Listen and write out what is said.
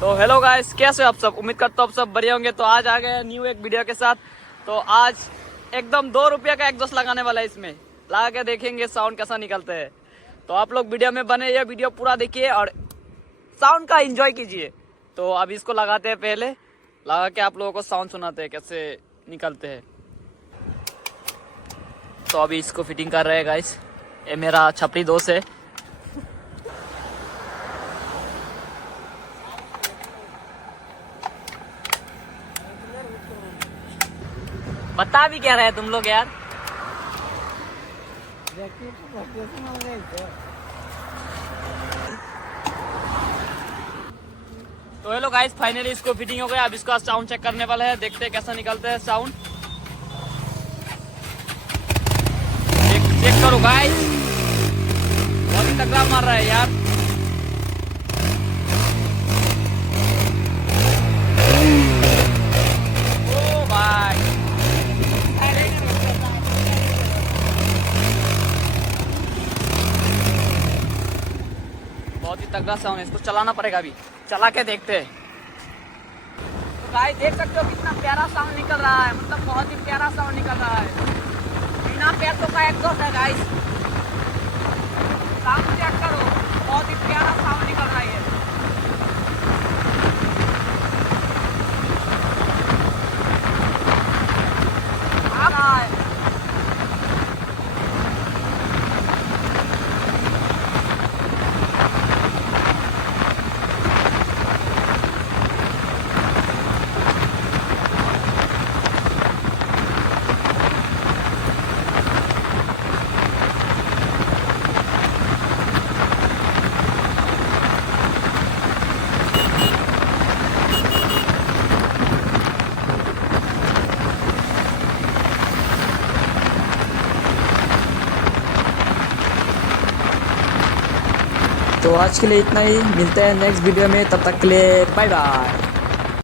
तो hello guys, कैसे हो आप सब? उम्मीद करता हूँ आप सब बढ़िया होंगे। तो आज आ गए न्यू एक वीडियो के साथ। तो आज एकदम 2 रुपये का एग्जॉस्ट लगाने वाला है, इसमें लगा के देखेंगे साउंड कैसा निकलता है। तो आप लोग वीडियो में बने, ये वीडियो पूरा देखिए और साउंड का एंजॉय कीजिए। तो अब इसको लगाते हैं, पहले लगा के आप लोगों को साउंड सुनाते हैं कैसे निकलते हैं। तो अभी इसको फिटिंग कर रहे हैं गाइस। ये मेरा छपरी दोस्त है। बता भी क्या रहे तुम लोग यार। तो हेलो गाइस, फाइनली इसको फिटिंग हो गया। अब इसका साउंड चेक करने वाला है, देखते हैं कैसा निकलता है साउंड। चेक करो गाइस, बहुत ही तगड़ा मार रहा है यार। ओ भाई, बहुत ही तगड़ा साउंड है। इसको चलाना पड़ेगा, अभी चला के देखते हैं। तो गाइस देख सकते हो कितना प्यारा साउंड निकल रहा है, मतलब बहुत ही प्यारा साउंड निकल रहा है। बिना पैसों का एग्जॉस्ट है गाइस। साउंड चेक करो, बहुत ही प्यारा साउंड निकल रहा है। आ रहा है। तो आज के लिए इतना ही, मिलते हैं नेक्स्ट वीडियो में। तब तक के लिए बाय बाय।